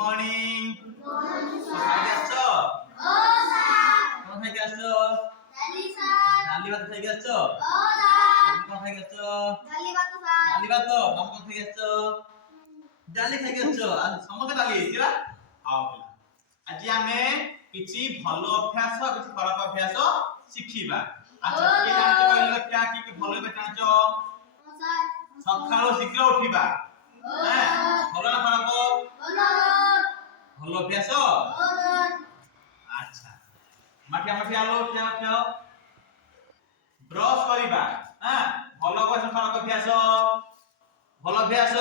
Morning. Good morning, sir. খাইতে আসছো? Oh, sir. কোন খাইতে আসছো? Dali, sir. ডালি ভাত খাইতে আসছো? Oh, sir. কোন খাইতে আসছো? Dali batu, sir. ডালি ভাত কোন কোন খাইতে আসছো? ডালি খাইতে আসছো? আর ସମସ୍ତେ ডাଲି ହେଇଥିଲା? ହଉ ପିଲା। ଆଜି ଆମେ କିଛି ଭଲ ଅଭ୍ୟାସ କିଛି ଖରାପ ଅଭ୍ୟାସ ଶିଖିବା। ଆଚ୍ଛା କିଏ ଜାଣିଛ କହିଲ ଦେଖିଆ କି ଭଲ ଅଭ୍ୟାସ ଜାଣିଛ? Oh, sir. ସକାଳୁ ଶୀଘ୍ର ଉଠିବା। Oh, ଭଲ ନା ଖରାପ? sir. ଭଲ ଅଭ୍ୟାସ? Oh, sir. ଆଚ୍ଛା ମାଠିଆ ମାଠିଆ ଆଲୋ ଠିଆ ବ୍ରଶ କରିବା। ଭଲ ଅଭ୍ୟାସ ଖରାପ ଅଭ୍ୟାସ? ଭଲ ଅଭ୍ୟାସ।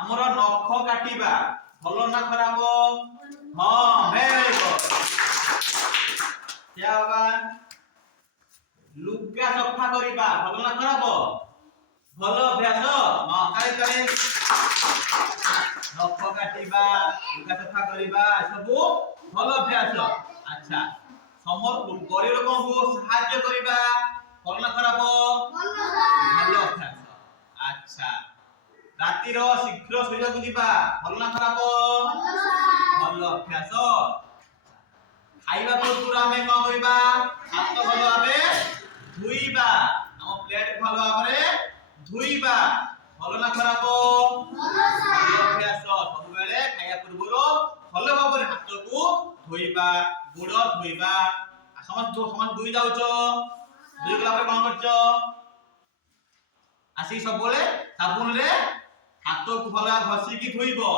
ଆମର ନଖ କାଟିବା ଭଲ ନା ଖରାପ? ହଁ ଭେରି ଗୁଡ୍। क्या होगा? लुगा सफा करिबा भलो ना खराब? भलो अभ्यास। हां काई नख काटिबा लुगा सफा करिबा सब भलो अभ्यास। अच्छा समर गरीब लोगन को सहायता करिबा भलो ना खराब? भलो अभ्यास। अच्छा राती रो शीघ्र सोइबा को दिबा भलो ना खराब? भलो अभ्यास। खाइबा पूर्व आमे कोन करिबा हाथ भलो भाबे धुइबा हम प्लेट भलो भाबरे धुइबा भलो ना खराब? भलो अभ्यास। सब बेले खाइबा पूर्व भलो भाबरे हाथ को धुइबा गोड़ धुइबा समझ धुइ जाउचो धुइ गला पर कोन करचो आसी सब बेले साबुन रे हाथ को भलो घसी की धुइबो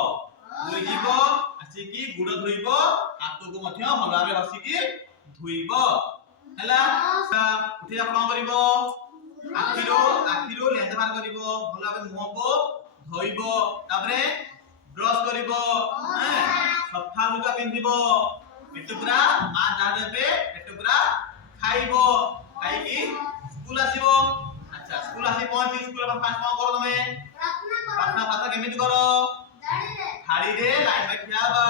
धुइ जीवो आसी की गुड़ धुइबो हाथ को मध्य भलो भाबे घसी की धुइबो हैला। उठी आप कोन करिवो आखिरो लेंस बार करिवो भलो भाबे मुंह को धोइबो तापरे ब्रश करिवो सफा लुगा पिंधिबो पेटुपुरा मा जा देबे पेटुपुरा खाइबो खाइ की स्कूल आसीबो। अच्छा स्कूल आसी पहुंची स्कूल में पास कोन करो तमे प्रार्थना केमिति करो थाड़ी रे लाइन में ठिया बा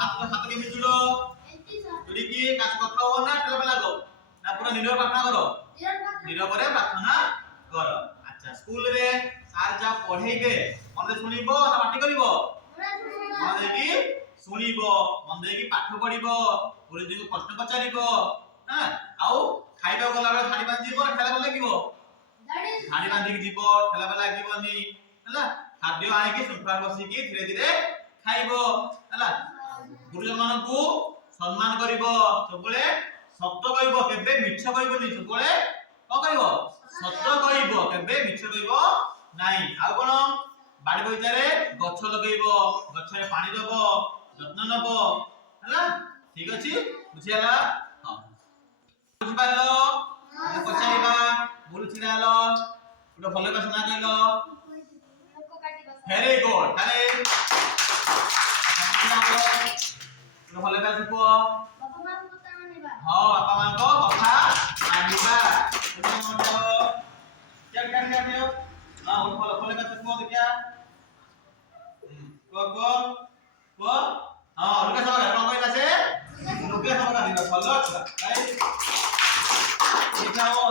हाथ केमिति जुड़ो जुड़ी की कास କଥା हो ना टेला लागो ना पूरा नीरव प्रार्थना करो नीरव रे प्रार्थना करो। अच्छा स्कूल रे सार जा पढेइबे मन दे सुनिबो ना पाठी करिवो मन दे की सुनिबो मन दे की पाठ पढिबो गुरुजी को प्रश्न पचारिबो आउ खाइबा गला बेले थाड़ी बांधिबो ठेला बेले लागिबो थाड़ी बांधि की जीवो ठेला बेले लागिबोनी हैला। खाद्य आए की सुखा बसी की धीरे धीरे खाइबो हैला। गुरुजन मान को सम्मान करिवो सबले सत्य कहिबो केबे मिछ कहिबोनी सबले कोन कहिबो सत्य कहिबो केबे मिछ कहिबो नाही। आ कोन बाड़ी बगीचा रे गछ लगेइबो गछ रे पानी देबो यत्न नबो हैला। ठीक अछि बुझियाला? हां बुझि पालो पचाइबा बोल छिडालो गोटे भलो का सुना कहिलो वेरी गुड ताले गोटे भलो का सिखो हां बापा मान को कथा मानिबा तुम मन जाओ क्या दियो हां गोटे भलो का सिखो देखिया को हां लुगा सब कोन कहिला से लुगा सब का दिबा भलो अच्छा भाई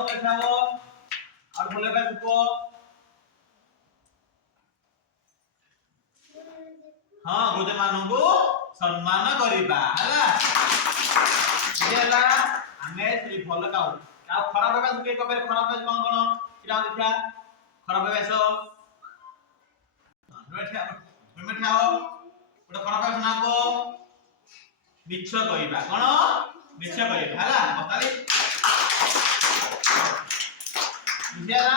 देखाओ और भलो का सिखो। हां गुरुजन मान को सम्मान करिबा हैला। जेला हमें श्री भलो काउ आ खराब अभ्यास के कबे खराब अभ्यास कोन इरा देखा खराब अभ्यास बैठाओ गोटे खराब अभ्यास ना को मिछ कहिबा कोन मिछ कहिबा हैला बताली बुझियाला?